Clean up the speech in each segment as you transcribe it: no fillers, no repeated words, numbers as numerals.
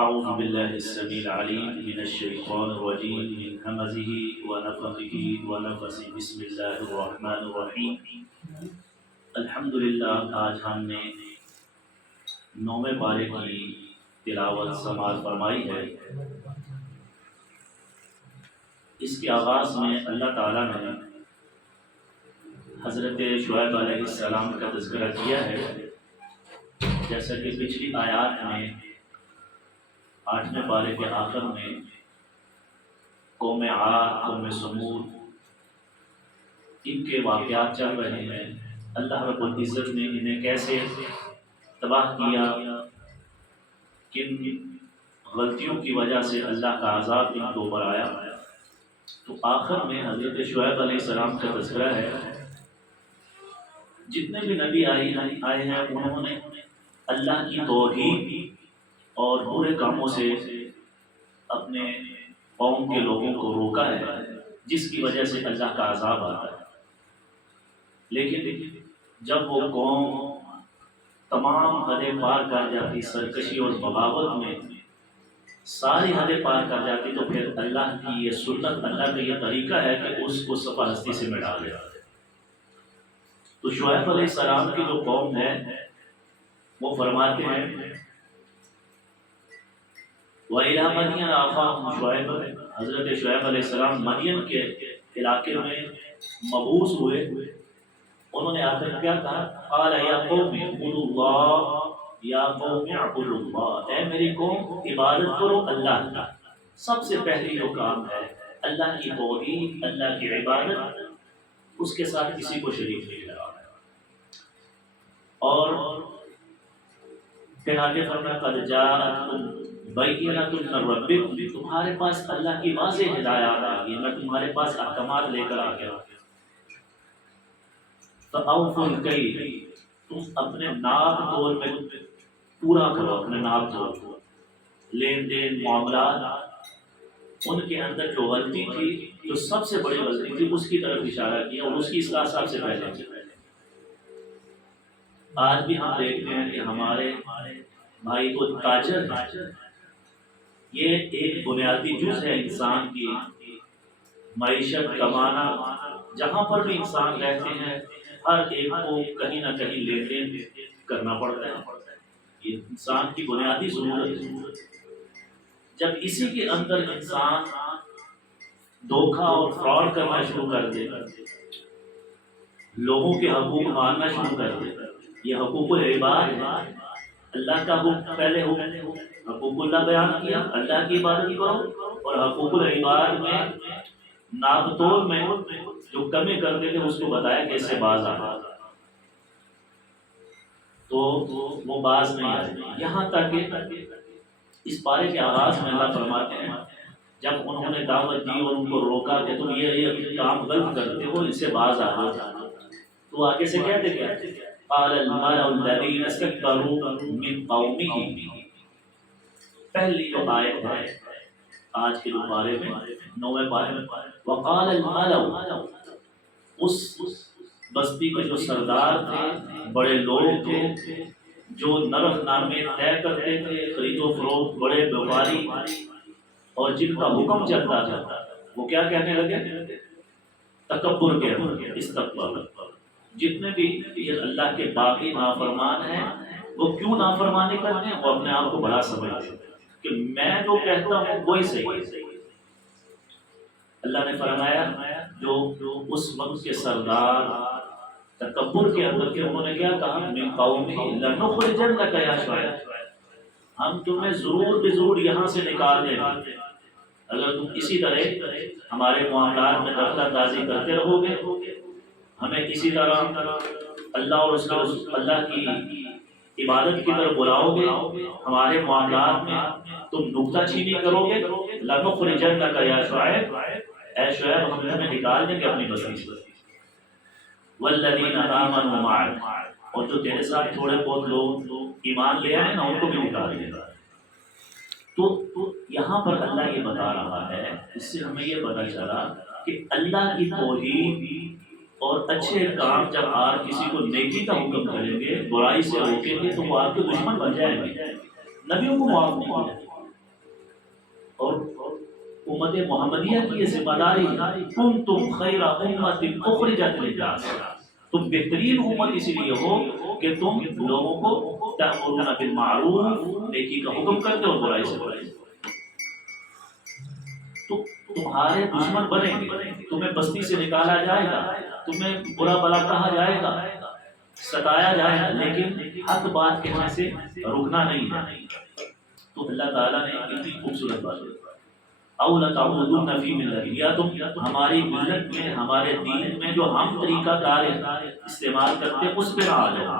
أعوذ بالله السميع العليم من الشيطان الرجيم من همزه ونفخه ونفثه بسم الله الرحمن الرحيم الحمدللہ آج ہم نے نویں پارے کی تلاوت سماعت فرمائی ہے۔ اس کے آغاز میں اللہ تعالیٰ نے حضرت شعیب علیہ السلام کا تذکرہ کیا ہے، جیسا کہ پچھلی آیات میں 8ویں پارے کے آخر میں قوم عاد، قوم سمود، ان کے واقعات چل رہے ہیں۔ اللہ رب العزت نے انہیں کیسے تباہ کیا، کن غلطیوں کی وجہ سے اللہ کا عذاب ان کے اوپر آیا۔ تو آخر میں حضرت شعیب علیہ السلام کا تذکرہ ہے۔ جتنے بھی نبی آئے ہیں انہوں نے اللہ کی توحید اور برے کاموں سے اپنے قوم کے لوگوں کو روکا ہے، جس کی وجہ سے اللہ کا عذاب آتا ہے۔ لیکن جب وہ قوم تمام حدیں پار کر جاتی، سرکشی اور بغاوت میں ساری حدیں پار کر جاتی، تو پھر اللہ کی یہ سنت، اللہ کا یہ طریقہ ہے کہ اس کو صفحہ ہستی سے مٹا دے۔ تو شعیب علیہ السلام کی جو قوم ہے وہ فرماتے ہیں وَإِلَىٰ مَدْيَنَ أَخَاهُمْ شُعَيْبٌ، حضرت شعیب علیہ السلام مدین کے علاقے میں مبعوث ہوئے۔ انہوں نے آ کر کیا کہا؟ قَالَ يَا قَوْمِ اعْبُدُوا اللَّهَ يَا قَوْمِ اعْبُدُوا اللَّهَ، اے میری قوم عبادت کرو اللہ کی۔ سب سے پہلی جو کام ہے اللہ کی توحید، اللہ کی عبادت، اس کے ساتھ کسی کو شریک نہیں لگانا۔ اور پھر آگے فرمایا قَدْ جَاءَتْكُمْ بَيِّنَةٌ مِّن رَّبِّكُمْ، تمہارے پاس اللہ کی واضح ہدایات آ گئی، میں تمہارے پاس احکامات لے کر آ گیا۔ فَأَوْفُوا الْكَيْلَ، تم اپنے ناپ تول میں پورا کرو، اپنے ناپ تول، لین دین معاملات، ان کے اندر جو غلطی تھی، جو سب سے بڑی غلطی تھی، اس کی طرف اشارہ کیا اور اس کی اصلاح سب سے پہلے کی۔ آج بھی ہم دیکھتے ہیں کہ ہمارے بھائی کو تاجر، یہ ایک بنیادی جز ہے انسان کی معیشت کمانا۔ جہاں پر بھی انسان رہتے ہیں ہر ایک کو کہیں نہ کہیں لین دین کرنا پڑتا ہے، یہ انسان کی بنیادی ضرورت ہے۔ جب اسی کے اندر انسان دھوکہ اور فراڈ کرنا شروع کر دے، لوگوں کے حقوق ماننا شروع کر دے، یہ حقوق العباد ہے۔ اللہ کا حکم پہلے حقوق اللہ بیان کیا، اللہ کی عبادت کرو، اور حقوق العباد میں ناپ تول میں جو کمی کرتے تھے اس کو بتایا کیسے باز آنا، تو وہ باز نہیں آئے۔ یہاں تک کہ اس پارے کے آغاز میں اللہ فرماتے ہیں جب انہوں نے دعوت دی اور ان کو روکا کہ تم یہ کام غلط کرتے ہو، ان سے باز آ جاؤ، تو آگے سے کہتے کیا؟ قال الملأ الذين استكبروا من قومه، پہلی جو آیت ہے آج کے پارے میں، 9ویں پارے میں، وقال الملأ، اس بستی کے جو سردار تھے، بڑے لوگ تھے، جو نرخ نامے طے کرتے تھے، خرید و فروخت، بڑے ویپاری، اور جن کا حکم چلتا تھا، وہ کیا کہنے لگے؟ تکبر کے استکبار۔ جتنے بھی یہ اللہ کے باقی نافرمان ہیں، وہ کیوں نافرمانی کرتے ہیں؟ وہ اپنے آپ کو بڑا سمجھتے ہیں کہ میں جو کہتا ہوں وہی صحیح۔ اللہ نے فرمایا جو اس وقت کے سردار تکبر کے اندر کے، انہوں نے کیا کہا؟ من قومه لنخرجنک یا شعیب، ہم تمہیں ضرور بے ضرور یہاں سے نکال دیں گے اگر تم اسی طرح ہمارے معاملات میں دخل اندازی کرتے رہو گے، ہمیں اسی طرح اللہ اور اس کے اللہ کی عبادت کی طرف بلاؤ گے، ہمارے معاملات میں تم نکتہ چینی کرو گے، لنخرجنک یا شعیب، اے شعیب ہم تمہیں نکال دیں گے اپنی بستی سے، والذین آمنوا معک، اور جو تیرے ساتھ تھوڑے بہت لوگ ایمان لے آئے نا ان کو بھی نکال دیں گے۔ تو یہاں پر اللہ یہ بتا رہا ہے، اس سے ہمیں یہ پتہ چلا کہ اللہ کی توحید اور اچھے کام جب آپ کسی کو نیکی کا حکم کریں گے، برائی سے روکیں گے، تو وہ آپ کے دشمن بن جائیں گے، نبیوں کو معاف نہیں کیا۔ اور امت محمدیہ کی یہ ذمہ داری ہے، کنتم خیر امت اخرجت للناس، تم بہترین امت اس لیے ہو کہ تم لوگوں کو تأمرون بالمعروف، نیکی کا حکم کرتے اور برائی سے برائی، تو تمہارے دشمن بنیں گے، تمہیں بستی سے نکالا جائے گا، تمہیں برا بلا کہا جائے گا، ستایا جائے گا، لیکن حق بات کہنے سے رکنا نہیں ہے۔ تو اللہ تعالیٰ نے اتنی خوبصورت بات ہے، او لتعودن فی ملتی، یا تم ہماری ملت میں، ہمارے دین میں جو ہم طریقہ کار استعمال کرتے ہیں اس پہ نہ آ جاؤ،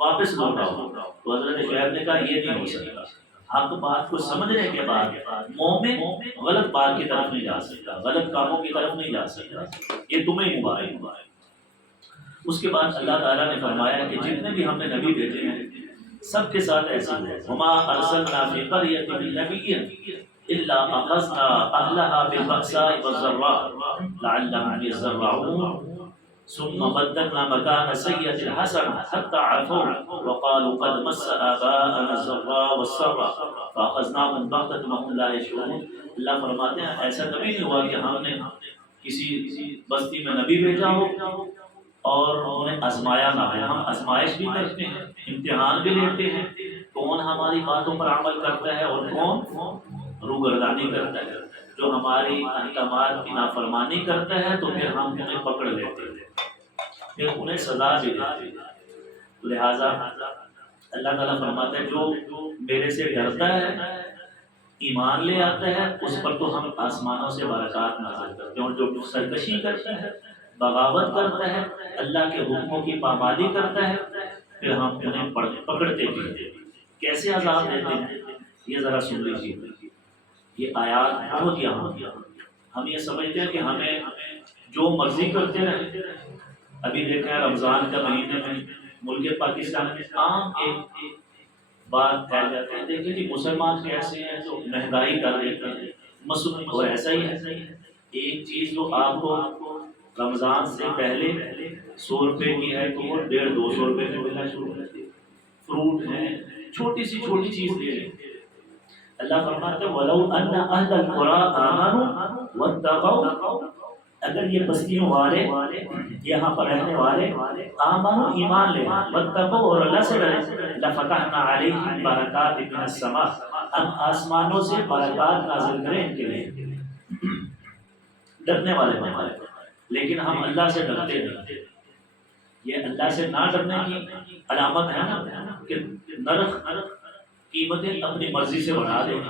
واپس لوٹ آؤ۔ تو حضرت شعیب نے کہا یہ نہیں ہو سکتا، حق بات کو سمجھنے کے بعد مومن غلط بات کی طرف نہیں جا سکتا، غلط کاموں کی طرف نہیں جا سکتا، یہ تمہیں مبارک۔ اس کے بعد اللہ تعالیٰ نے فرمایا کہ جتنے بھی ہم نے نبی بھیجے ہیں سب کے ساتھ ایسے ہوا، وما ارسلنا فی قریۃ من نبی الا اخذنا اهلها بالبأساء والضراء لعلهم يضرعون ثم بدلنا مكان السيئة الحسنة حتى عفوا وقالوا قد مس آباءنا الضراء والسراء فأخذناهم بغتة وهم لا يشعرون۔ اللہ فرماتے ہیں ایسا کبھی نہیں ہوا کہ ہم نے کسی بستی میں نبی بھیجا ہو اور انہیں آزمایا نہ ہو۔ ہم آزمائش بھی کرتے ہیں، امتحان بھی لیتے ہیں، کون ہماری باتوں پر عمل کرتا ہے اور کون روگردانی کرتا ہے۔ جو ہماری احکامات کی نافرمانی کرتا ہے تو پھر ہم انہیں پکڑ لیتے ہیں، پھر انہیں سزا بھی دیتے ہیں۔ لہٰذا اللہ تعالیٰ فرماتا ہے جو میرے سے ڈرتا ہے، ایمان لے آتا ہے، اس پر تو ہم آسمانوں سے برکات نازل کرتے ہیں، اور جو سرکشی کرتا ہے، بغاوت کرتا ہے، اللہ کے حکموں کی پابندی کرتا ہے، پھر ہم انہیں پکڑتے بھی ہیں۔ کیسے عذاب دیتے ہیں یہ ذرا سن لیجیے۔ یہ آیات بہت یہاں، ہم یہ سمجھتے ہیں کہ ہمیں جو مرضی کرتے رہے۔ ابھی دیکھیں رمضان کا مہینے میں ملک پاکستان میں عام ایک بات پھیل جاتی ہے، دیکھیں کہ مسلمان کیسے ہیں جو مہنگائی کر دیتے ہیں، مسلم اور ایسا ہی ہے۔ ایک چیز جو آپ کو رمضان سے پہلے 100 روپے کی ہے تو وہ 150-200 روپے میں ملنا شروع ہو جاتی ہے۔ فروٹ ہے، چھوٹی سی چھوٹی چیز لے لیں۔ اللہ فرماتا ہے وَلَوْ أَنَّ أَهْلَ الْقُرَىٰ آمَنُوا وَاتَّقَوْا، اگر یہ بستیوں والے، یہاں پر رہنے والے آمنوا ایمان لے، واتقوا اور اللہ سے ڈرے، لَفَتَحْنَا عَلَيْهِمْ بَرَكَاتٍ مِّنَ السَّمَاءِ، ہم آسمانوں سے برکات نازل کریں ان کے لیے۔ ڈرنے والے ہمارے، لیکن ہم اللہ سے ڈرتے نہیں۔ یہ اللہ سے نہ ڈرنے کی علامت ہے نا کہ نرخ قیمتیں اپنی مرضی سے بڑھا دیں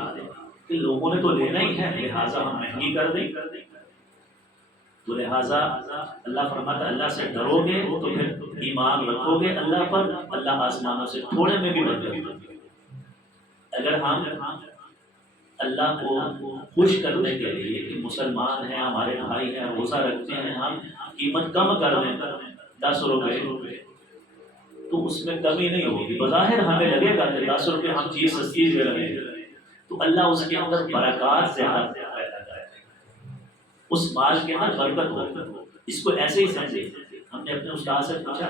کہ لوگوں نے تو لینا ہی ہے، لہٰذا ہم مہنگی کر دیں۔ تو لہٰذا اللہ فرماتا ہے اللہ سے ڈرو گے تو پھر ایمان رکھو گے اللہ پر، اللہ آسمانوں سے تھوڑے میں بھی بڑھ جائے گا۔ اگر ہم اللہ کو خوش کرنے کے لیے کہ مسلمان ہیں، ہمارے بھائی ہیں، روزہ رکھتے ہیں، ہم قیمت کم کر دیں 10 روپے، تو اس میں کمی نہیں ہوگی۔ بظاہر ہمیں لگے گا کہ 10 روپے ہم چیز سستی دے رہے ہیں، تو اللہ اس کے اندر برکات زیادہ پیدا کرے، اس مال کے اندر برکت ہو۔ اس کو ایسے ہی سمجھے۔ ہم نے اپنے استاد سے پوچھا،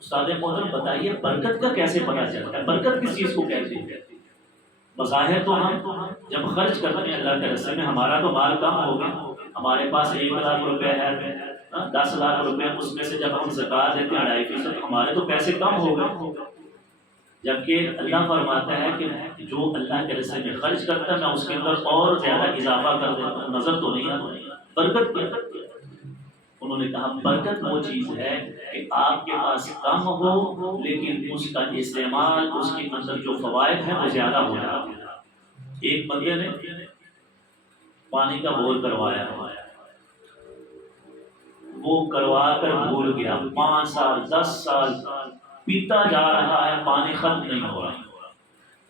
استاد محترم بتائیے برکت کا کیسے پتہ چلتا ہے، برکت کس چیز کو کہتے ہیں؟ بظاہر تو ہم جب خرچ کرتے ہیں اللہ کے راستے میں، ہمارا تو مال کم ہوگا، ہمارے پاس 1 لاکھ روپے ہے، 10 لاکھ روپے، اس میں سے جب ہم زکوٰۃ دیتے ہیں 2.5%، ہمارے تو پیسے کم ہو گئے۔ جبکہ اللہ فرماتا ہے کہ جو اللہ کے راستے میں خرچ کرتا ہے میں اس کے اندر اور زیادہ اضافہ کر دیتا ہوں، نظر تو نہیں آتا برکت کیا۔ انہوں نے کہا برکت وہ چیز ہے کہ آپ کے پاس کم ہو لیکن اس کا استعمال، اس کے اندر جو فوائد ہیں وہ زیادہ ہو جاتا ہے۔ ایک بندے نے پانی کا بور کروایا، وہ کروا کر بھول گیا، 5 سال 10 سال پیتا جا رہا ہے، پانی ختم نہیں ہو رہا،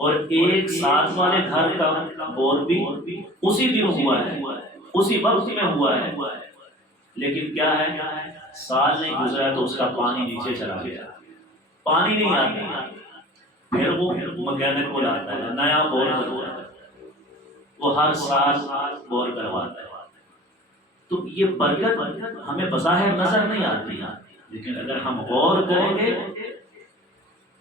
اور ایک ساتھ والے گھر کا بور بھی اسی دن ہوا ہے، اسی وقت میں ہوا ہے، لیکن کیا ہے سال نہیں گزرا تو اس کا پانی نیچے چلا گیا، پانی نہیں آتا۔ پھر وہ مکینک کو لاتا ہے، نیا بور کرواتا ہے، وہ ہر سال بور کرواتا ہے۔ تو یہ برکت ہمیں بظاہر نظر نہیں آتی، لیکن اگر ہم غور کریں گے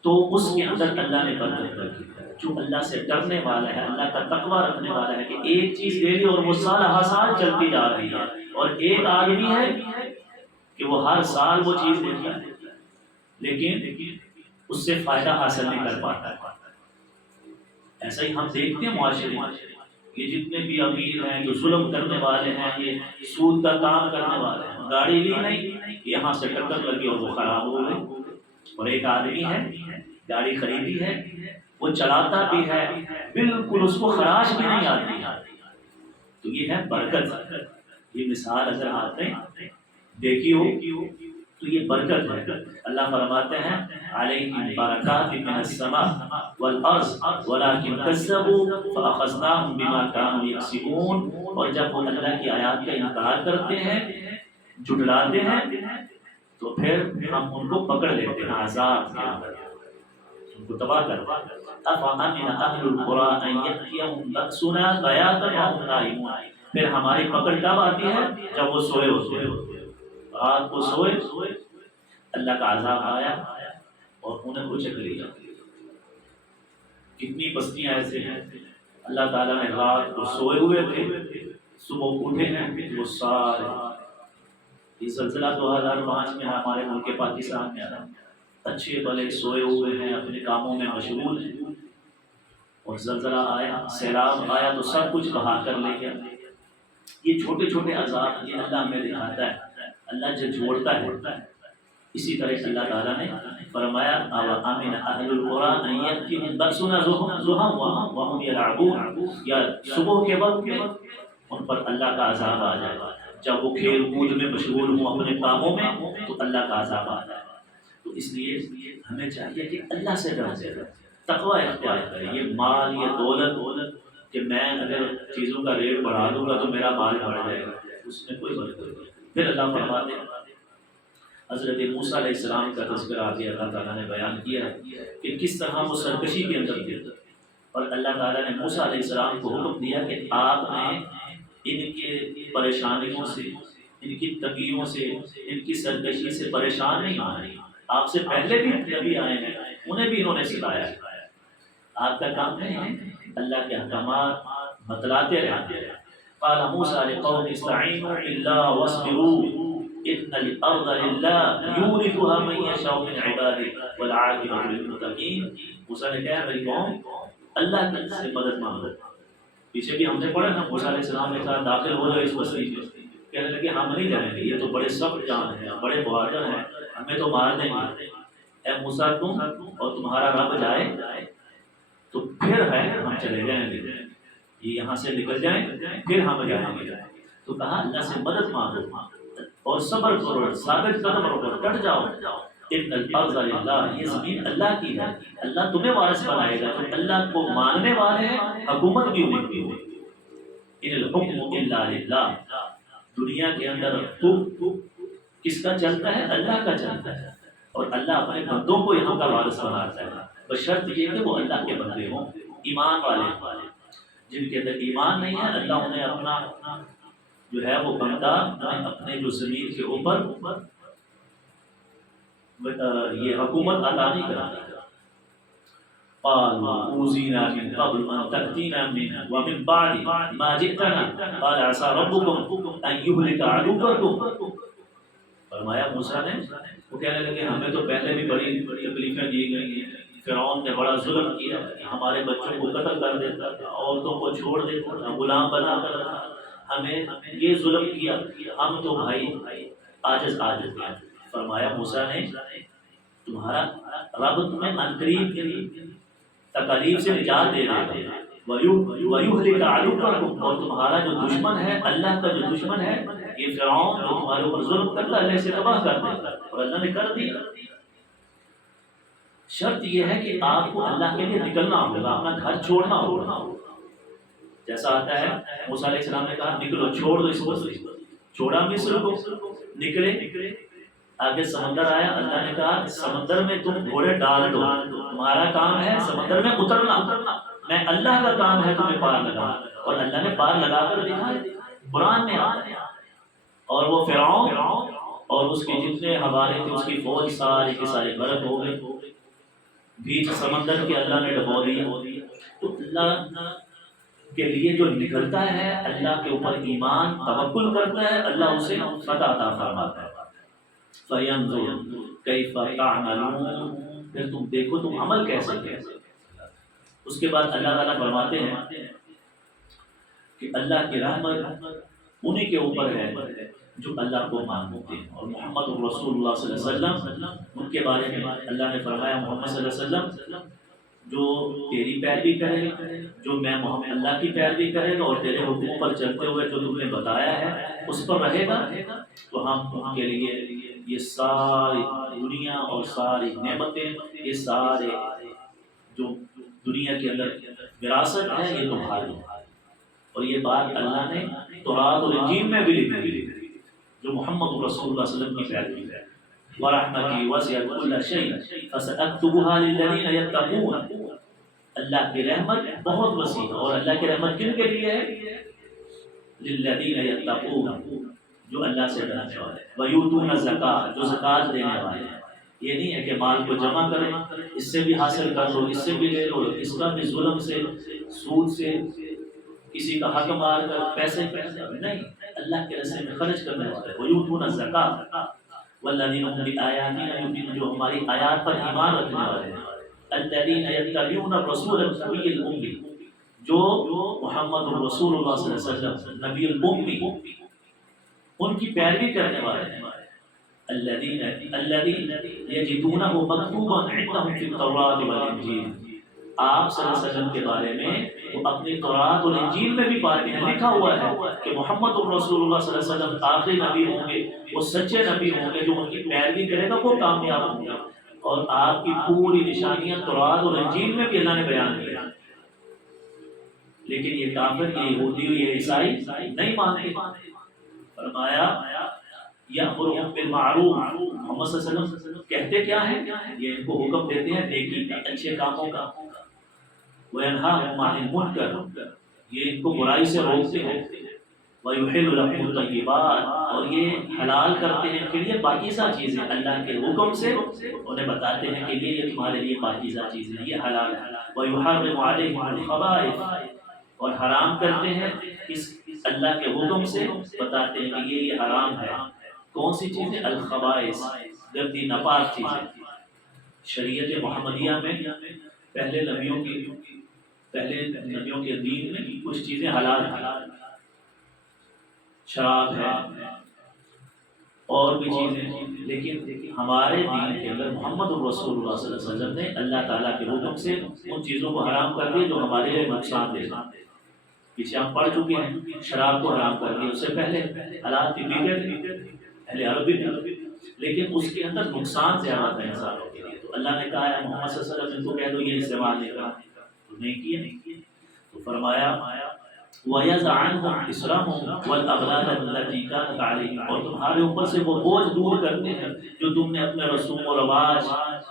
تو اس کے اندر اللہ نے برکت رکھی ہے۔ جو اللہ سے ڈرنے والا ہے، اللہ کا تقوی رکھنے والا ہے کہ ایک چیز لے لی اور وہ سال ہر سال چلتی جا رہی ہے، اور ایک آدمی ہے کہ وہ ہر سال وہ چیز لیتا ہے لیکن اس سے فائدہ حاصل نہیں کر پاتا ہے۔ ایسا ہی ہم دیکھتے ہیں معاشرے میں، یہ جتنے بھی امیر ہیں جو ظلم کرنے والے ہیں، یہ سود کا کام کرنے والے ہیں، گاڑی لی نہیں، یہاں سے ٹکر لگی اور وہ خراب ہو گئی، اور ایک آدمی ہے گاڑی خریدی ہے، وہ چلاتا بھی ہے، بالکل اس کو خراش بھی نہیں آتی، تو یہ ہے برکت۔ یہ مثال اگر آپ نے دیکھی ہو تو یہ برکت ہے۔ اللہ فرماتے ہیں علیہم برکات من السماء والارض ولکن کذبوا فاخذناهم بما كانوا یکسبون، اور جب وہ اللہ کی آیات کا انکار کرتے ہیں، جھٹلاتے ہیں، تو پھر ہم ان کو پکڑ لیتے ہیں عذاب کے اندر، ان کو تباہ کرتے ہیں۔ افامن اہل القرى ان یأتیہم بأسنا بیاتا وهم نائمون، پھر ہماری پکڑ کب آتی ہے؟ جب وہ سوئے ہوتے ہیں، رات کو سوئے، اللہ کا عذاب آیا اور انہیں کچھ لیا۔ کتنی بستیاں ایسے ہیں اللہ تعالیٰ نے رات کو سوئے ہوئے تھے، صبح اٹھے ہیں وہ سارے، یہ زلزلہ 2005 میں ہمارے ملک پاکستان میں آیا، اچھے بھلے سوئے ہوئے ہیں، اپنے کاموں میں مشغول ہیں، اور زلزلہ آیا، سیلاب آیا تو سب کچھ بہا کر لے گیا۔ یہ چھوٹے چھوٹے عذاب یہ اللہ ہمیں دکھاتا ہے، اللہ جو جوڑتا ہے۔ اسی طرح اللہ تعالیٰ نے فرمایا آمن اہل القرى ان یأتیہم بأسنا ضحی وہم یلعبون، یا صبح کے وقت میں ان پر اللہ کا عذاب آ جائے، جب وہ کھیل کود میں مشغول ہوں اپنے کاموں میں تو اللہ کا عذاب آ جائے۔ تو اس لیے ہمیں چاہیے کہ اللہ سے ڈرتے رہیں، تقوی اختیار کریں۔ یہ مال، یہ دولت کہ میں اگر چیزوں کا ریٹ بڑھا دوں گا تو میرا مال بڑھ جائے گا، اس میں کوئی برکت نہیں۔ پھر اللہ فرماتے ہیں، حضرت موسیٰ علیہ السلام کا تذکرہ آگے اللہ تعالیٰ نے بیان کیا ہے کہ کس طرح وہ سرکشی کے اندر تھے، اور اللہ تعالیٰ نے موسیٰ علیہ السلام کو حکم دیا کہ آپ نے ان کے پریشانیوں سے، ان کی تنگیوں سے، ان کی سرکشی سے پریشان نہیں ہونا۔ آپ سے پہلے بھی نبی آئے ہیں، انہیں بھی انہوں نے سکھایا ہے، آپ کا کام ہے اللہ کے احکامات بتلاتے رہتے ہیں۔ قال موسیٰ لقوم استعینوا باللہ واصبروا ان الارض للہ یورثها من یشاء من عباده والعاقبۃ للمتقین۔ موسیٰ نے کہا میری قوم اللہ سے مدد مانگو۔ پیچھے بھی ہم نے پڑھا نا، موسیٰ علیہ السلام نے کہا داخل ہو جاؤ اس بستی میں، کہنے لگے ہم نہیں جائیں گے، یہ تو بڑے سخت جان ہیں، بڑے بہادر ہیں، ہمیں تو مار دیں گے۔ اے موسیٰ تم اور تمہارا رب جائے تو پھر ہے ہم چلے جائیں گے، یہ یہاں سے نکل جائیں پھر ہم جائیں گے۔ تو کہا اللہ سے مدد مانگو اور صبر کرو، ثابت قدم رہو، ڈٹ جاؤ۔ ان الارض للہ، یہ زمین اللہ کی ہے، اللہ تمہیں وارث بنائے گا۔ تو اللہ کو ماننے والے ہیں، حکومت بھی ان کی ہوگی۔ ان الحکم الا للہ، دنیا کے اندر حکم کس کا چلتا ہے؟ اللہ کا چلتا ہے، اور اللہ اپنے بندوں کو یہاں کا وارث بناتا ہے، بشرط یہ کہ وہ اللہ کے بندے ہوں، ایمان والے۔ جن کے اندر ایمان نہیں ہے اللہ انہیں اپنا جو ہے وہ بندہ اپنے جو زمین کے اوپر یہ حکومت عطا نہیں کرتا۔ قالوا اوذینا من قبل ان تأتینا ومن بعد ما جئتنا قال عسى ربكم ان يهلك عدوكم۔ فرمایا موسیٰ نے، وہ کہنے لگے ہمیں تو پہلے بھی بڑی تکلیفیں دی گئی ہیں، فرعون نے بڑا ظلم کیا، ہمارے بچوں کو قتل کر دیتا تھا، عورتوں کو چھوڑ دیتا تھا، غلام بنا کر رکھا، ہمیں یہ ظلم کیا، ہم تو بھائی عاجز ہیں۔ فرمایا موسیٰ نے تمہارا رب تمہیں عنقریب کی تکالیف سے نجات دے دے گا، وَيُهْلِكَ عَدُوَّكُمْ، اور تمہارا جو دشمن ہے، اللہ کا جو دشمن ہے، یہ فرعون جو تمہارے اوپر ظلم کرتا ہے، اللہ سے تباہ کر دے گا، اور اللہ نے کر دیا۔ شرط یہ ہے کہ آپ کو اللہ کے لیے نکلنا ہوگا، اپنا گھر چھوڑنا ہوگا۔ جیسا آتا ہے موسیٰ علیہ السلام نے کہا نکلو، چھوڑ دو اس کو، چھوڑا مصر کو، نکلے، آگے سمندر آیا، اللہ نے کہا سمندر میں تم گھوڑے ڈال دو، تمہارا کام ہے سمندر میں اترنا، میں اللہ کا کام ہے تمہیں پار لگا، اور اللہ نے پار لگا کر دکھا، قرآن میں آتا ہے۔ اور وہ فرعون اور اس کے جتنے حوالے تھے، اس کی فوج سارے کے سارے غرق ہو گئے، بیچ سمندر کے اللہ نے ڈبو دیا، تو اللہ کے لیے جو نکلتا ہے، اللہ کے اوپر ایمان توکل کرتا ہے، اللہ اسے فتح عطا فرماتا ہے۔ فَيَنظُرْ كَيْفَ تَعْمَلُونَ، پھر تم دیکھو تم عمل کیسے کرتے۔ اس کے بعد اللہ تعالیٰ فرماتے ہیں کہ اللہ کی رحمت انہی کے اوپر ہے جو اللہ کو مانتے ہیں، اور محمد رسول اللہ صلی اللہ علیہ وسلم ان کے بارے میں اللہ نے فرمایا محمد صلی اللہ علیہ وسلم جو تیری پیروی کرے گا، جو میں محمد اللہ کی پیروی کرے گا اور تیرے حکم پر چلتے ہوئے جو تم نے بتایا ہے اس پر رہے گا، تو ہم ان کے لیے یہ ساری دنیا اور ساری نعمتیں، یہ سارے جو دنیا کے اندر وراثت ہے یہ تمہاری ہے۔ اور یہ بات اللہ نے تورات اور انجیل میں بھی لکھی جو محمد رسول اللہ صلی اللہ علیہ وسلم کی پیروی ہے۔ وَرَحْمَتِي وَسِعَتْ كُلَّ شَيْءٍ فَسَأَكْتُبُهَا لِلَّذِينَ يَتَّقُونَ، اللہ کی رحمت بہت وسیع ہے، اور اللہ کی رحمت کن کے لیے ہے؟ لِلَّذِينَ يَتَّقُونَ، جو اللہ سے ڈرنے والے ہیں، وَيُؤْتُونَ الزَّكَاةَ، جو زکوٰۃ دینے والے ہیں۔ یہ نہیں ہے کہ مال کو جمع کریں، اس سے بھی حاصل کر لو، اس سے بھی لے لو، اس کا بھی ظلم سے، سود سے، کسی کا حق مار کر پیسے نہیں، اللہ کے راستے میں خرچ کرنے والے ہیں۔ وَيُؤْتُونَ الزَّكَاةَ والذین هم بآیاتنا یؤمنون، جو ہماری آیات پر ایمان رکھنے والے ہیں۔ الذین یتبعون الرسول النبی الأمی، جو محمد رسول اللہ صلی اللہ علیہ وسلم نبی الأمی ان کی پیروی کرنے والے ہیں۔ الذین یجدونہ مکتوبا عندہم فی التوراۃ والانجیل، آپ صلی اللہ علیہ وسلم کے بارے میں وہ اپنی تورات اور انجیل میں بھی پاتے ہیں، لکھا ہوا ہے کہ محمد رسول اللہ صلی اللہ علیہ وسلم آخری نبی ہوں گے، وہ سچے نبی ہوں گے، جو ان کی پیروی کرے گا وہ کامیاب ہوں گے۔ اور آپ کی پوری نشانیاں تورات اور انجیل میں بھی اللہ نے بیان کی، لیکن یہ کافر، یہ یہودی، یہ عیسائی نہیں مانتے۔ فرمایا یأمرہم بالمعروف، محمد صلی اللہ علیہ وسلم کہتے کیا ہیں؟ یہ ان کو حکم دیتے ہیں نیکی کا، اچھے کاموں کا۔ وَيَنْهَاهُمْ عَنِ الْمُنْكَرِ، یہ ان کو برائی سے روکتے ہیں۔ وَيُحِلُّ لَهُمُ الطَّيِّبَاتِ، اور یہ حلال کرتے ہیں ان کے لیے پاکیزہ چیزیں، اللہ کے حکم سے انہیں بتاتے ہیں کہ یہ تمہارے لیے پاکیزہ چیزیں، یہ حلال ہے۔ وَيُحَرِّمُ عَلَيْهِمُ الْخَبَائِثَ، اور حرام کرتے ہیں اس اللہ کے حکم سے بتاتے ہیں کہ یہ حرام ہے۔ کون سی چیزیں؟ الخبائث، گندی ناپاک چیزیں۔ شریعت محمدیہ میں پہلے نبیوں کے دین میں کچھ چیزیں حلال ہیں، شراب ہے اور بھی چیزیں، لیکن ہمارے دین کے اندر محمد رسول اللہ صلی اللہ علیہ وسلم نے اللہ تعالیٰ کے حکم سے ان چیزوں کو حرام کر دیا جو ہمارے لیے نقصان دہ ہیں۔ پیچھے ہم پڑھ چکے ہیں، شراب کو حرام کر دیا، اس سے پہلے حلال تھی، اہل عربی تھی، لیکن اس کے اندر نقصان زیادہ تھا انسانوں کے لیے، تو اللہ نے کہا ہے محمد صلی اللہ علیہ وسلم کو کہہ دو یہ استعمال نہیں کرنا، تو نہیں کیا۔ تو فرمایا وَيَضَعْ عَنْهُمْ إِصْرَهُمْ وَالْأَغْلَالَ الَّتِي كَانَتْ عَلَيْهِمْ، اور تمہارے اوپر سے وہ بوجھ دور کرتے ہیں جو تم نے اپنے رسوم و رواج،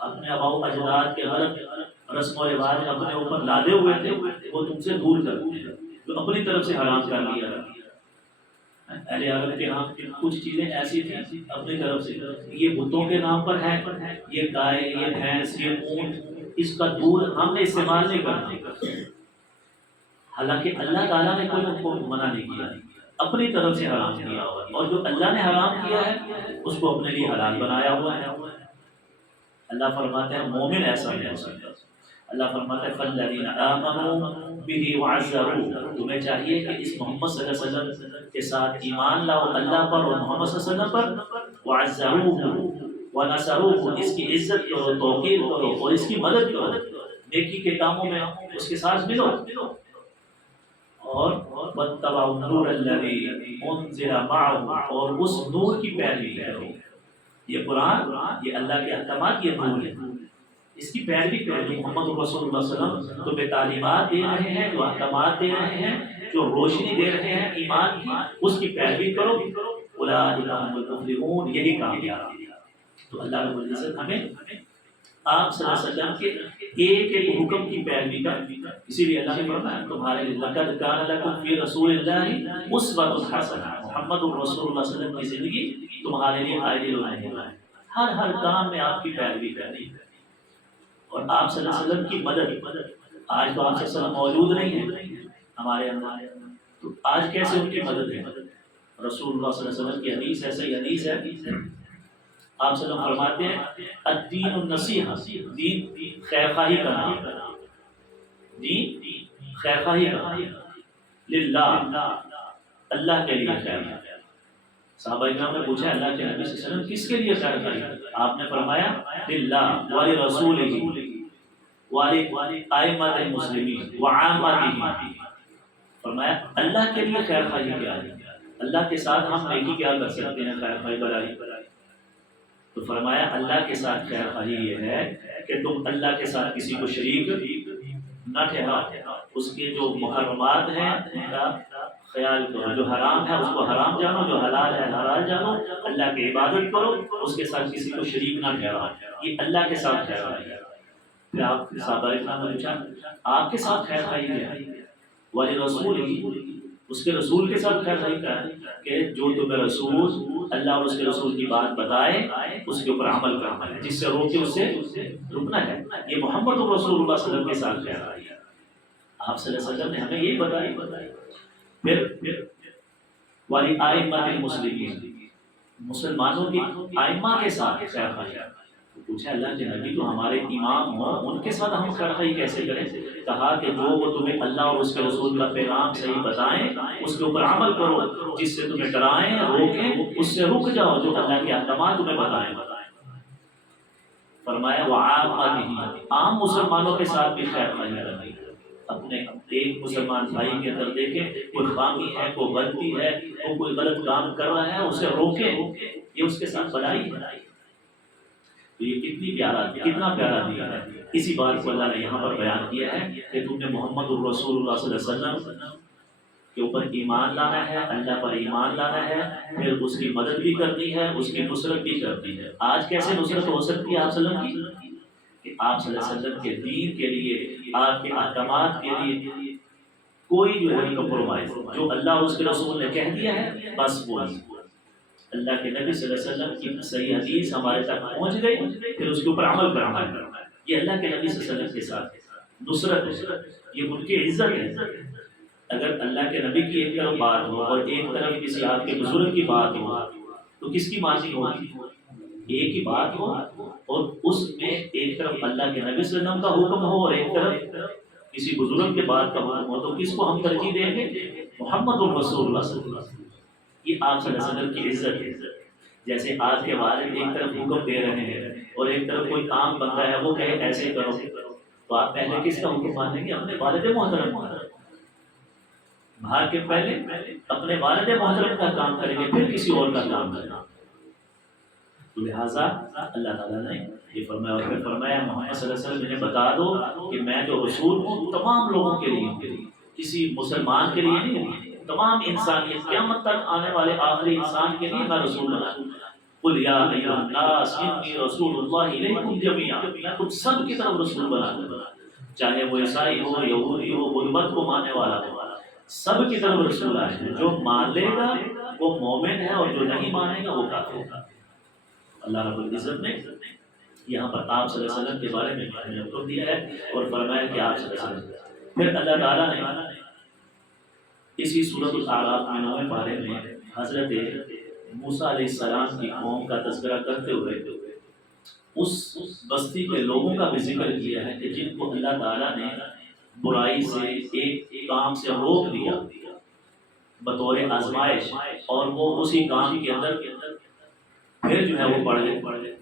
اپنے آباء و اجداد کے غلط رسم و رواج اپنے اوپر لادے ہوئے تھے، وہ تم سے دور کرتے ہیں، جو اپنی طرف سے حرام کر لیا۔ اہل عرب کے ہاں کچھ چیزیں ایسی تھیں اپنی طرف سے، یہ بتوں کے نام پر ہے، یہ گائے، یہ بھینس، یہ اونٹ، اس کا دودھ ہم نے استعمال نہیں کرنا، حالانکہ اللہ تعالیٰ نے کوئی ان کو منع نہیں کیا، اپنی طرف سے حرام کیا ہوا، اور جو اللہ نے حرام کیا ہے اس کو اپنے لیے حلال بنایا ہوا ہے۔ اللہ فرماتے ہیں مومن ایسا نہیں ہو سکتا۔ اللہ فرماتا ہے فَالَّذِينَ آمَنُوا بِهِ وَعَزَّرُوهُ، تمہیں چاہیے کہ اس محمد صلی اللہ علیہ وسلم کے ساتھ ایمان لاؤ اللہ پر اور محمد صلی اللہ علیہ وسلم پر، وَعَزَّرُوهُ وَنَصَرُوهُ، اس کی عزت کرو، توقیر کرو اور اس کی مدد کرو، نیکی کے کاموں میں اس کے ساتھ ملو، اور وَاتَّبَعُوا النُّورَ الَّذِي أُنزِلَ مَعَهُ، اور اس نور کی پیروی کرو۔ یہ قرآن، یہ اللہ کے احکامات، یہ نور ہے، اس کی پیروی کرو۔ محمد رسول اللہ صلی اللہ علیہ وسلم تمہیں تعلیمات دے رہے ہیں، جو احکامات دے رہے ہیں، جو روشنی دے رہے ہیں ایمان کی، اس کی پیروی کرو۔ اولئک هم المفلحون، یہی کامیاب۔ تو اللہ رب العزت ہمیں آپ صلی اللہ علیہ وسلم کے ایک ایک حکم کی پیروی کا، اسی لیے اللہ نے فرمایا تمہارے لیے لقد کان لکم فی رسول اللہ اسوۃ حسنہ، محمد رسول اللہ صلی اللہ علیہ وسلم کی زندگی تمہارے لیے آئیڈیل ہے، ہر کام میں آپ کی پیروی کرنی ہے، اور آپ صلی اللہ علیہ وسلم کی مدد آج تو آپ صلی اللہ علیہ وسلم موجود نہیں ہے ہمارے اندر، تو آج کیسے ان کی مدد ہے؟ رسول اللہ صلی اللہ علیہ وسلم کی حدیث ہے، صحیح حدیث ہے، آپ صلی اللہ علیہ وسلم فرماتے ہیں الدین النصیحہ، دین خیر خواہی کا نام، دین خیر خواہی کا نام، للہ اللہ کے لیے خیر خواہی۔ صحابہ کرام نے پوچھا اللہ کے نبی صلی اللہ علیہ وسلم کس کے لیے خیر خواہی؟ آپ نے فرمایا للہ ولرسولہ ولائمۃ المسلمین وعامتہم، فرمایا اللہ کے لیے خیر خواہی کیا ہے، اللہ کے ساتھ ہم نیکی کیا کر سکتے ہیں، خیر خواہی بلائی، تو فرمایا اللہ کے ساتھ خیر خواہی یہ ہے کہ تم اللہ کے ساتھ کسی کو شریک نہ ٹھہراؤ، اس کے جو محرمات ہیں ان کا خیال کرو، جو حرام ہے اس کو حرام جانو، جو حلال ہے حلال جانو، اللہ کی عبادت کرو، اس کے ساتھ کسی کو شریک نہ ٹھہراؤ، یہ اللہ کے ساتھ خیر خواہی ہے۔ پھر آپ کے صحابہ کرام نے پوچھا آپ کے ساتھ خیر خواہی کیا ہے؟ ولرسولہ، اس کے رسول کے ساتھ خیر خواہی کیا ہے کہ جو تمہیں رسول اللہ اور اس کے رسول کی بات بتائے اس کے اوپر عمل کرنا ہے، جس سے روکے اس سے رکنا ہے، یہ محمد رسول اللہ صلی اللہ علیہ وسلم کے ساتھ خیر خواہی ہے۔ آپ صلی اللہ علیہ وسلم نے ہمیں یہی بتایا۔ پھر ولائمۃ المسلمین، مسلمانوں کی ائمہ کے ساتھ خیر خواہی، پوچھا اللہ کے نبی تو ہمارے امام ہوں ان کے ساتھ ہم خیر خواہی کیسے کریں؟ کہا کہ جو وہ تمہیں اللہ اور اس کے رسول کا پیغام صحیح بتائیں اس کے اوپر عمل کرو، جس سے تمہیں ڈرائیں روکیں اس سے رک جاؤ، جو اللہ کے احکامات تمہیں بتائیں۔ فرمایا وعامتہم، عام مسلمانوں کے ساتھ بھی خیر خواہی کریں، اپنے ایک مسلمان بھائی کے اندر دیکھیں کوئی خامی ہے، کوئی غلطی ہے، وہ کوئی غلط کام کر رہا ہے اسے روکیں، یہ اس کے ساتھ بھلائی ہے۔ تو یہ کتنا پیارا دیا ہے، اسی بات کو اللہ نے یہاں پر بیان کیا ہے کہ تم نے محمد الرسول اللہ صلی اللہ علیہ وسلم کے اوپر ایمان لانا ہے، اللہ پر ایمان لانا ہے، پھر اس کی مدد بھی کرنی ہے، اس کی نصرت بھی کرنی ہے۔ آج کیسے نصرت ہو سکتی ہے آپ صلی اللہ علیہ وسلم کی؟ کہ آپ صلی اللہ علیہ وسلم کے دین کے لیے، آپ کے احکامات کے لیے کوئی جو ہے کمپرومائز، جو اللہ اور اس کے رسول نے کہہ دیا ہے بس وہی، اللہ کے نبی صلی اللہ علیہ وسلم کی صحیح حدیث ہمارے تک پہنچ گئی، پھر اس کے اوپر عمل کرنا ہے، یہ اللہ کے نبی صلی اللہ علیہ وسلم کے ساتھ نصرت ہے، یہ ان کی عزت ہے۔ اگر اللہ کے نبی کی ایک طرف بات ہو اور ایک طرف کسی آپ کے بزرگ کی بات ہو تو کس کی ماننی ہوگی؟ ایک ہی بات ہو اور اس میں ایک طرف اللہ کے نبی صلی اللہ علیہ وسلم کا حکم ہو اور ایک طرف کسی بزرگ کے بات کا حکم ہو، تو کس کو ہم ترجیح دیں گے؟ محمد الرسول اللہ صلی اللہ علیہ وسلم۔ یہ آپ صلی اللہ علیہ وسلم کی عزت ہے۔ جیسے آپ کے والد ایک طرف حکم دے رہے ہیں اور ایک طرف کوئی کام بنتا ہے وہ کہے ایسے کرو، تو آپ پہلے کس کا حکم مانیں گے؟ اپنے والد محترم کا۔ باہر کے پہلے اپنے والد محترم کا کام کریں گے، پھر کسی اور کا کام کریں گے۔ تو لہٰذا اللہ تعالیٰ نے یہ فرمایا، اور پھر فرمایا محمد صلی اللہ علیہ وسلم انہیں بتا دو کہ میں جو رسول ہوں تمام لوگوں کے لیے، کسی مسلمان کے لیے نہیں، تمام انسانیت قیامت تک آنے والے آخری انسان کے لیے میں رسول بنا ہوں۔ قل یا ایھا الناس انی رسول اللہ الیکم جمیعا، میں تم سب کی طرف رسول بنا دوں، چاہے وہ عیسائی ہو، یہودی ہو، غربت کو ماننے والا ہو، سب کی طرف رسول آئے ہیں۔ جو مان لے گا وہ مومن ہے اور جو نہیں مانے گا وہ کافر ہوگا۔ اللہ رب العزت نے یہاں پر آپ صلی اللہ علیہ وسلم کے بارے میں حکم دیا ہے اور فرمایا کہ آپ صلی اللہ علیہ وسلم۔ پھر اللہ تعالیٰ نے اسی سورۃ الاعراف میں 9ویں پارے میں حضرت موسیٰ علیہ السلام کی قوم کا تذکرہ کرتے ہوئے اس بستی کے لوگوں کا بھی ذکر کیا ہے کہ جن کو اللہ تعالیٰ نے برائی سے، ایک کام سے روک دیا بطور آزمائش، اور وہ اسی کام کے اندر پھر جو ہے وہ بڑھ گئے۔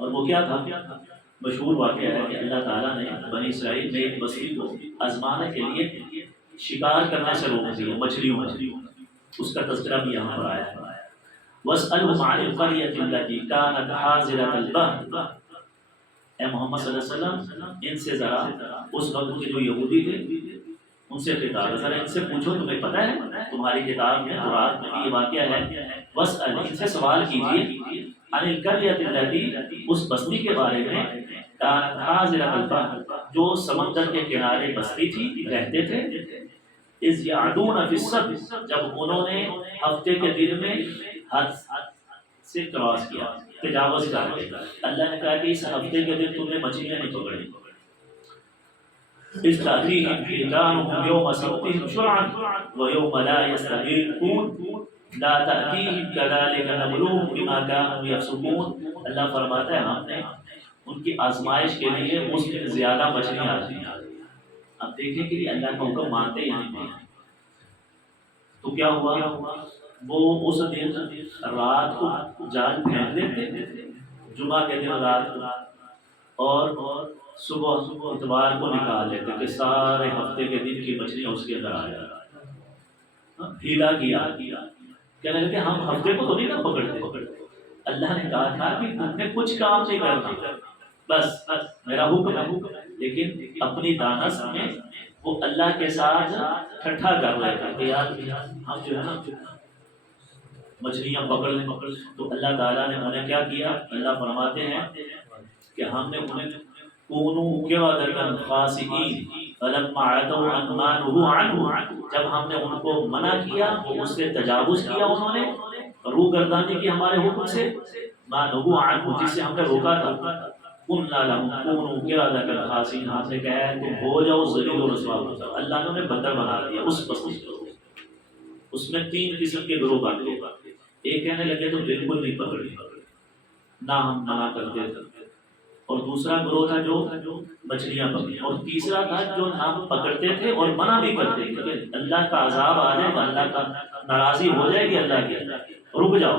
اور وہ کیا تھا؟ مشہور واقعہ ہے کہ اللہ تعالیٰ نے بنی اسرائیل میں ایک بستی کو آزمانے کے لیے شکار کرنے سے روک دیا، مچھلیوں، اس کا تذکرہ بھی یہاں پر آیا ہے۔ وَاسْأَلْهُمْ عَنِ الْقَرْيَةِ الَّتِي كَانَتْ حَاضِرَةَ الْبَحْرِ، اے محمد صلی اللہ علیہ وسلم ان سے ذرا اس وقت کے جو یہودی تھے ان سے خطاب ہے، ذرا ان سے پوچھو تمہیں پتہ ہے تمہاری کتاب میں تورات میں بھی یہ واقعہ ہے، وَاسْأَلْ ان سے سوال کیجیے، عَنِ الْقَرْيَةِ الَّتِي اس بستی کے بارے میں، كَانَتْ حَاضِرَةَ الْبَحْرِ جو سمندر کے کنارے بستی تھی، رہتے تھے، اِذْ يَعْدُونَ فِي السَّبْتِ جب انہوں نے ہفتے کے دن میں حد سے کراس کیا، تجاوز کر دیا۔ اللہ نے کہا کہ اس ہفتے کے دن تم نے مچھلیاں نہیں پکڑی، إذ تأتيهم حيتانهم يوم سبتهم شرعا ويوم لا يستبيحون لا تأتيهم كذلك نبلوهم بما كانوا يفسقون. اللہ فرماتا ہے ہم نے ان کی آزمائش کے لیے اس دن زیادہ مچھلیاں آتی ہیں. اب دیکھیں کہ اللہ کا حکم مانتے یا نہیں. تو کیا ہوا، وہ اس دن رات کو جال پھینک دیتے جمعہ کے دن رات کو، اور صبح اتوار کو نکال لیتے کہ سارے ہفتے کے دن کی مچھلیاں اس کے اندر آ جائیں. ہیلا کیا، کہنے لگے ہم ہفتے کو تو نہیں نا پکڑتے. اللہ نے کہا تھا کہ تم نے کچھ کام نہیں کرنا، بس میرا حکم ہے. لیکن اپنی دانش میں وہ اللہ کے ساتھ ٹھٹھا کر رہے تھے کہ یار ہم جو ہے نا مچھلیاں پکڑ لیں. تو اللہ تعالیٰ نے انہیں کیا کیا، اللہ فرماتے ہیں کہ ہم نے انہیں کونوا قردۃ خاسئین فلما عتوا عما نهوا عنہ، جب ہم نے ان کو منع کیا وہ اس سے تجاوز کیا، انہوں نے روگردانی کی ہمارے حکم سے، ما نهوا عنہ جس سے ہم نے روکا تھا. قلنا لهم كونوا قردۃ خاسئین، ہم نے کہا ہے تم ہو جاؤ ذلیل و رسوا. اللہ نے انہیں بدتر بنا دیا اس بستی کو. اس میں 3 قسم کے گروہ بن گئے. ایک کہنے لگے تو بالکل نہیں پکڑی، نہ ہم منع کرتے تھے، اور دوسرا گروہ تھا جو مچھلیاں پکڑی، اور تیسرا تھا جو ہم پکڑتے تھے اور منع بھی کرتے تھے کہ اللہ کا عذاب آ جائے گا، اللہ کا ناراضی ہو جائے گی اللہ کی، رک جاؤ.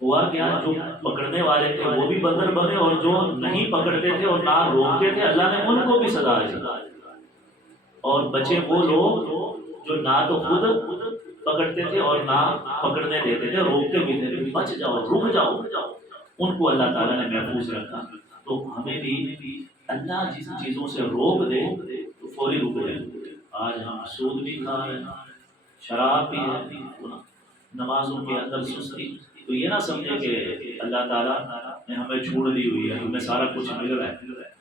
ہوا کیا، جو پکڑنے والے تھے وہ بھی بندر بنے، اور جو نہیں پکڑتے تھے اور نہ روکتے تھے اللہ نے ان کو بھی سزا دی. اور بچے وہ لوگ جو نہ تو خود پکڑتے تھے اور نہ پکڑنے دیتے تھے، روکتے بھی تھے، بچ جاؤ رک جاؤ، ان کو اللہ تعالیٰ نے محفوظ رکھا. تو ہمیں بھی اللہ جس چیزوں سے روک دے تو فوری رک جائے. آج ہم سود بھی کھا رہے ہیں، شراب بھی ہے، نمازوں کے اندر سستی. تو یہ نہ سمجھے کہ اللہ تعالیٰ نے ہمیں چھوڑ دی ہوئی ہے، ہمیں سارا کچھ مل رہا ہے.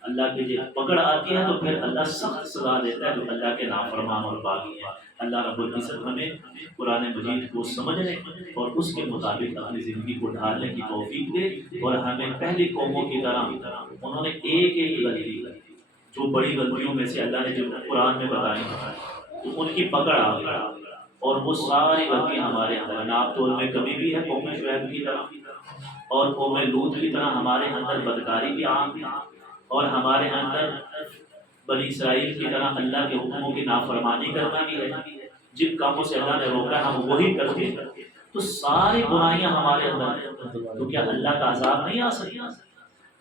اللہ کی جب پکڑ آتی ہے تو پھر اللہ سخت سزا دیتا ہے جو اللہ کے نافرمان اور باغی ہیں. اللہ رب العزت ہمیں قرآن مجید کو سمجھنے اور اس کے مطابق اپنی زندگی کو ڈھالنے کی توفیق دے، اور ہمیں پہلی قوموں کی طرح انہوں نے ایک غلطی، جو بڑی غلطیوں میں سے اللہ نے جو قرآن میں بتائی تو ان کی پکڑ آ گئی، اور وہ ساری غلطیاں ہمارے اندر ناپ تول میں کمی بھی ہے قوم شعیب کی طرح، اور قوم لوط کی طرح ہمارے اندر بدکاری بھی عام ہے، اور ہمارے اندر بنی اسرائیل کی طرح اللہ کے حکموں کی نافرمانی کرنا بھی ہے. جن کاموں سے اللہ نے روکا ہم وہی کرتے، تو ساری برائیاں ہمارے اندر ہیں. تو کیا اللہ کا عذاب نہیں آ سکتا؟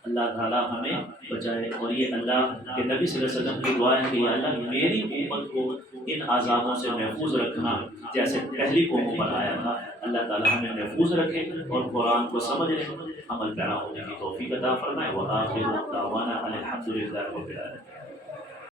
اللہ تعالیٰ ہمیں بچائے. اور یہ اللہ کے نبی صلی اللہ علیہ وسلم کی دعا ہے کہ یا اللہ میری امت کو ان عذابوں سے محفوظ رکھنا جیسے پہلی قوموں پر آیا تھا. اللہ تعالیٰ ہمیں محفوظ رکھے اور قرآن کو سمجھنے عمل پیرا ہونے کی توفیق عطا فرمائے. وآخر دعوانا الحمد للہ رب العالمین.